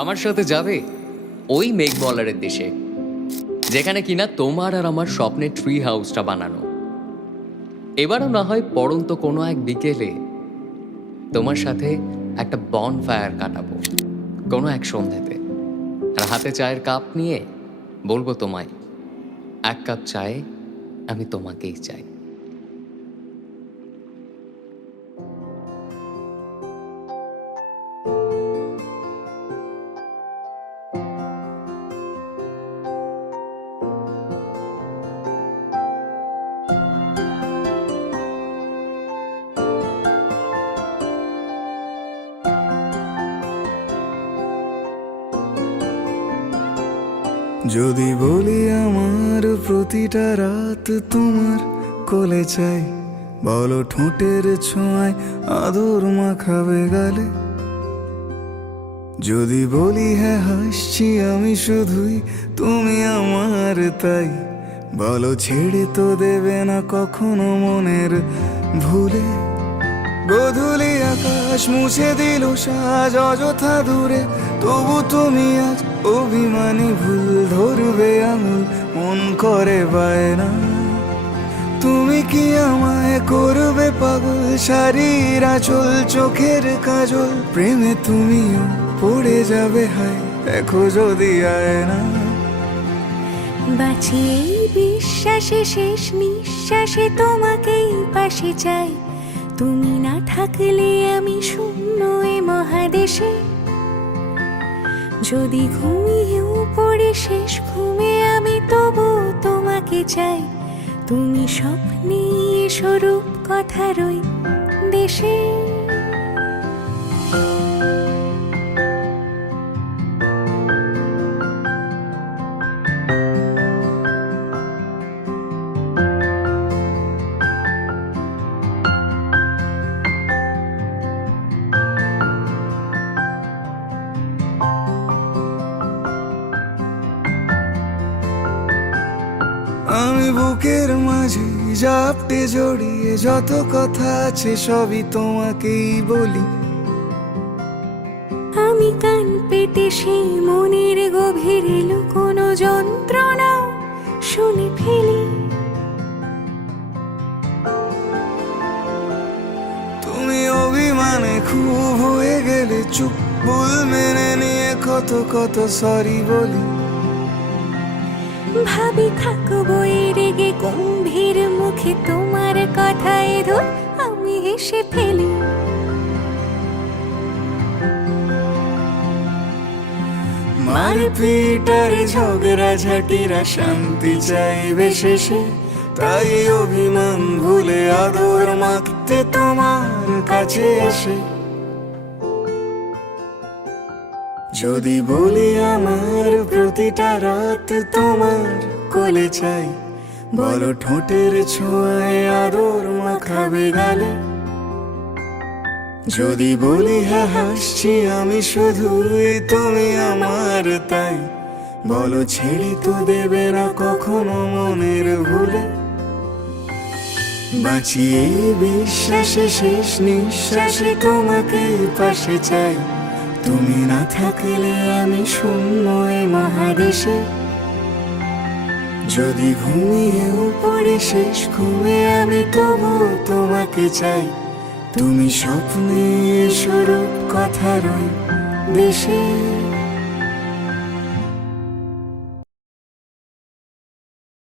আমার সাথে যাবে ওই মেঘমলারের দেশে, যেখানে কিনা তোমার আর আমার স্বপ্নের ট্রি হাউসটা বানানো। এবারও না হয় পড়ন্ত কোনো এক বিকেলে তোমার সাথে একটা বন ফায়ার কাটাবো কোনো এক সন্ধ্যাতে, আর হাতে চায়ের কাপ নিয়ে বলবো তোমায়, এক কাপ চায়ে আমি তোমাকেই চাই। যদি বলি আমার প্রতিটা রাত তোমার কোলে চাই, বলো ঠোঁটের ছোঁয়ায় আদর মাখাবে গালে। যদি বলি হ্যাঁ হাসছি আমি শুধুই, তুমি আমার তাই, বলো ছেড়ে তো দেবে না কখনো মনের ভুলে। গোধূলি আকাশ মুছে দিল সাজ অযথা দূরে, তবু তুমি আজ অভিমানী ভুল ধরবে আঙুল, মন করে বায়না। তুমি কি আমায় করবে পাগল, শাড়ির আঁচল চোখের কাজল, প্রেমে তুমিও পড়ে যাবে হায় দেখো যদি আয়না। বাঁচি এই বিশ্বাসে শেষ নিঃশ্বাসে তোমাকেই পাশে চাই, তুমি না থাকলে আমি শূন্য এ মহাদেশে। যদি ঘুমিয়েও পড়ে শেষ ঘুমে আমি তবু তোমাকে চাই, তুমি স্বপ্নে স্বরূপ কথার ওই দেশে। আমি বুকের মাঝে জাপটে জড়িয়ে যত কথা আছে সবই তোমাকেই বলি। আমি কান পেতে সেই মনের গভীরে লুকোনো যন্ত্রণা শুনে ফেলি। তুমি অভিমানে খুব হয়ে গেলে চুপ, ভুল মেনে নিয়ে কত কত সরি বলি। ভাবি থাকবো এই রেগে গম্ভীর মুখে তোমার কথায় ধর আমি হেসে ফেলি। মারপিট আর ঝগড়া ঝাঁটিরা শান্তি চাইবে শেষে, তাই অভিমান ভুলে আদর মাখতে তোমার কাছে এসে। যদি বলি আমার প্রতিটা রাত তোমার কোলে চাই, বলো ঠোঁটের ছোঁয়ায় আদর মাখাবে গালে। যদি বলি হ্যাঁ হাসছি আমি শুধুই, তুমি আমার তাই, বলো ছেড়ে তো দেবে না কখনো মনের ভুলে। বাঁচি এই বিশ্বাসে শেষ নিঃশ্বাসে তোমাকে পাশে চাই, তুমি না থাকলে আমি শূন্য এ মহাদেশে। যদি ঘুমিয়েও পড়ে শেষ ঘুমে আমি তবু তোমাকে চাই, তুমি স্বপ্নে স্বরূপ কথার ওই দেশে।